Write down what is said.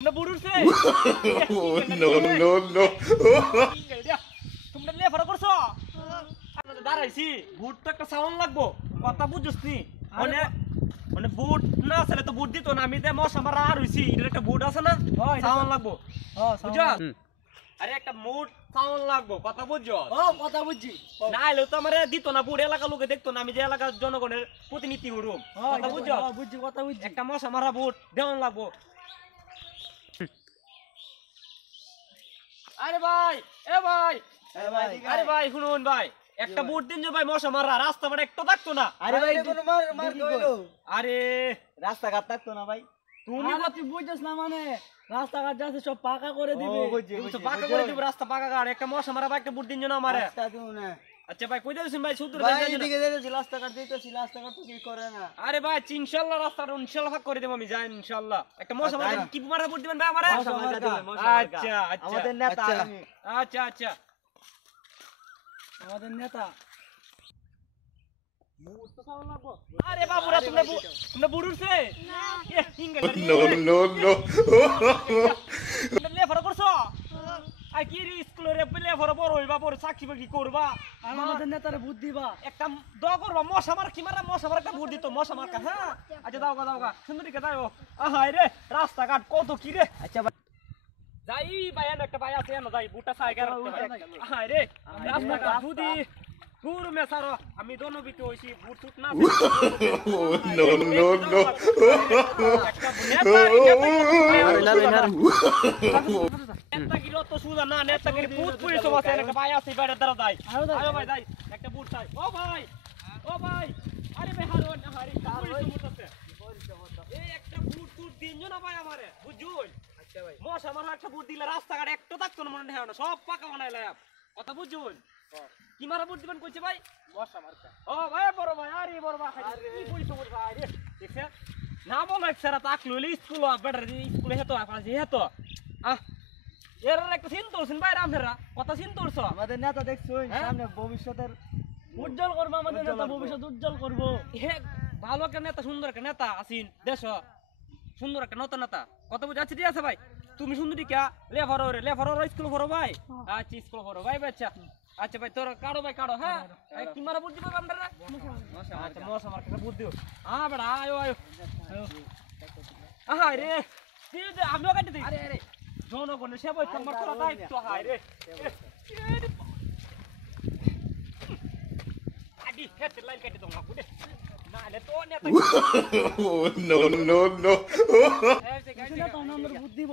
তোমরা বুড়ুছে No, no, no. তোমরা লেফারা করছো আপনাদের দাঁড়াইছি বুট তো একটা সাউন্ড লাগবো কথা বুঝছিস নি মানে মানে বুট না আসলে তো বুট দিত না আমি যে মশা মারা আর হইছি এর একটা বুট আছে না সাউন্ড লাগবো বুঝছো আরে একটা মুড সাউন্ড লাগবো কথা বুঝছো কথা বুঝছি না এলো তো আমারে দিত না বুট এলাকা লোকে দেখতো না আমি যে এলাকার জনগণের প্রতিনিধি হরুম কথা বুঝছো বুঝছি কথা বুঝছি একটা মশা মারা বুট দেওয়ান লাগবো আরে ভাই এ ভাই আরে ভাই শুনুন ভাই একটা বুট দিন যে ভাই মশা মারা রাস্তা মানে একটু থাকতো না আরে ভাই কোনো মার কইলো আরে রাস্তাঘাট থাকতো না ভাই তুমি তুই বুঝছস না মানে রাস্তাঘাট যাচ্ছে সব পাকা করে দিবে তুমি তো পাকা করে দিব রাস্তা পাকা গাড় একটা মশা মারা ভাই একটা বুট দিন যে না আমারে রাস্তা দিও না আচ্ছা ভাই কই দিছেন ভাই সুদূর ভাই ভাই এদিকে দেখেছি রাস্তাঘাট দিতেছি রাস্তাঘাট তো কি করে না আরে ভাই ইনশাআল্লাহ রাস্তাটা ইনশাআল্লাহ ভাগ করে দেব আমি যাই ইনশাআল্লাহ একটা মশা মারা কি মারা বুট দিবেন ভাই আমারে আচ্ছা আচ্ছা আমাদের নেতা আচ্ছা আচ্ছা আমাদের নেতা আরে বাবুরা তোমরা বুড়ুছে না No, no, no. তোমরা লেফারা করছো আর কি স্কুলে লেফারা বড় হইবা বড় চাকরি বাকরি করবা আর আমাদের নেতারে ভোট দিবা একটা দ করবা মশা মার কি মারা মশা মার একটা বুট দিত মশা মার হ্যাঁ আচ্ছা দাও সুন্দরীকে দাও আহাই রে রাস্তাঘাট কত কি রে আচ্ছা যাই ভাই একটা ভাই আছে না যাই বুটটা সাইকেল আহাই রে রাস্তাঘাট যদি পুর মেসারো আমি দোনো বিতে হইছি বুট টুট না No, no, no. নেতাগিরি তো সুদা না নেতাগিরি বুট পুলিশ আছে একটা ভাই আছে বাইরে দাঁড়া যাই আয়ো ভাই যাই একটা বুট চাই ও ভাই আরে ভাই হারুন হারি পুলিশ আছে এই একটা বুট দিন না ভাই আমারে বুঝুই আচ্ছা ভাই মশা মারা একটা বুট দিলে রাস্তাঘাট একটু থাকতো না মনে হয় না সব পাকা বানাইলাম কথা বুঝুন কি মারা বুট দিবেন কইছে ভাই মশা মারতা ও ভাই বড় ভাই আরে বড় ভাই কি কইছো বড় ভাই রে দেখছ না বল একসারা তাকলো স্কুল বেটার স্কুলে হেতো আছে হেতো আহ এর একটা চিন্তা করছেন ভাই রামধেরা কথা চিন্তা করছো আমাদের নেতা দেখছুই সামনে ভবিষ্যতের উজ্জ্বল করব আমাদের নেতা ভবিষ্যৎ উজ্জ্বল করব হে ভালো একটা নেতা সুন্দর একটা নেতা আসিন দেশ সুন্দর একটা নতুন নেতা কথা বুঝাচ্ছি ঠিক আছে ভাই তুমি সুন্দরী কে লেফারো স্কুল করো ভাই আচ্ছা স্কুল করো ভাই বাচ্চা আচ্ছা ভাই তোর কাড়ো ভাই কাড়ো হ্যাঁ কি মারা বুদ্ধি পাবে আমরা আচ্ছা মশা মার একটা বুদ্ধি হ্যাঁ বেড়া আয়ো আহাই রে আমিও কাটি দিই আরে জনগণের সেবা তোমার করা দায়িত্ব হাই রে আদি হেতে লাইন কাটি দাও মাকুদে না লে তো নেতা No, no, no. নেতা আমরা ভোট দিব